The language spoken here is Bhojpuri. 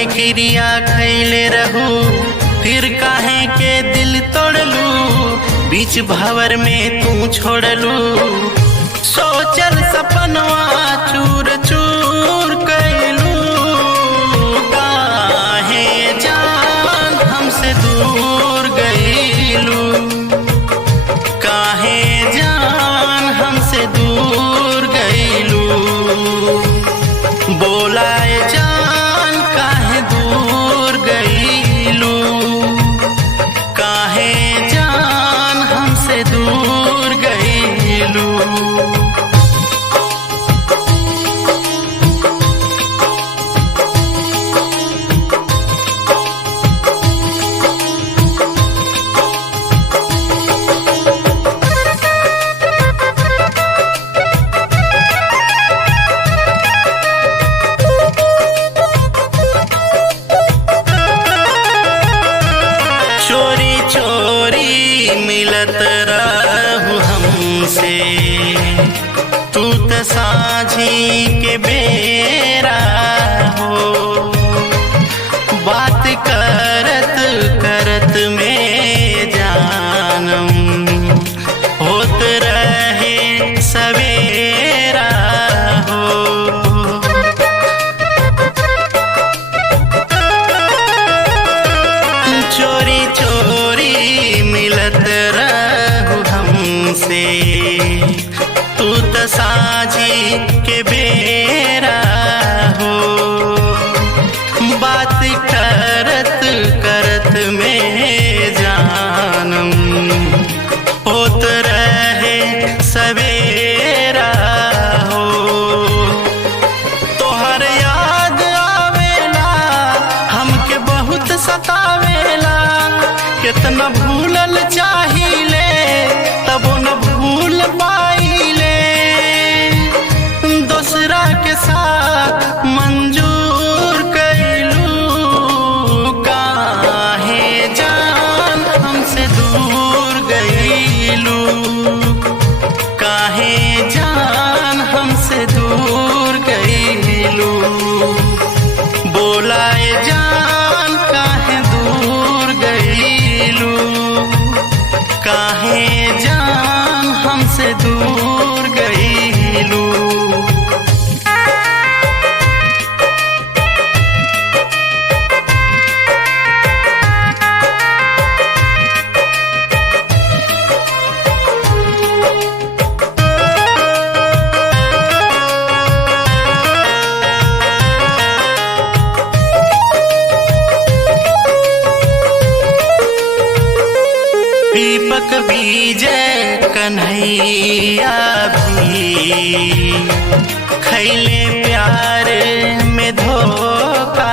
के क्रिया खैले रहू, फिर काहे के दिल तोड़लू, बीच भंवर में तू छोड़लू। सोचल सपनवा चूर चूर कैलू, काहे जान हमसे दूर गईलू, काहे जान हमसे दूर गईलू। बोलाए जान काहे दूर गईलू, काहे जान हमसे दूर गईलू। चोरी चोरी मिलत रहू हमसे, तू त साझी के बेरा हो। बात करत करत में जानम होत रहे सवेरा हो। चोरी चोरी मिलत रहू हमसे, तू त साझी के बेरा हो। बात करत करत में जानम होत रहे सवेरा हो। तोहर याद आवेला हमके बहुत सतावेला, कितना भूलल चाहिले तबो न भूल पाइले। दूसरा के साथ मंजूर कैलू, काहे जान हमसे दूर गईलू, काहे जान हमसे दूर गईलू। बोलाए जान काहे दूर गईलू, काहे जान हमसे दूर गईलू। दीपक विजय कन्हैया भी खैले प्यार में धोखा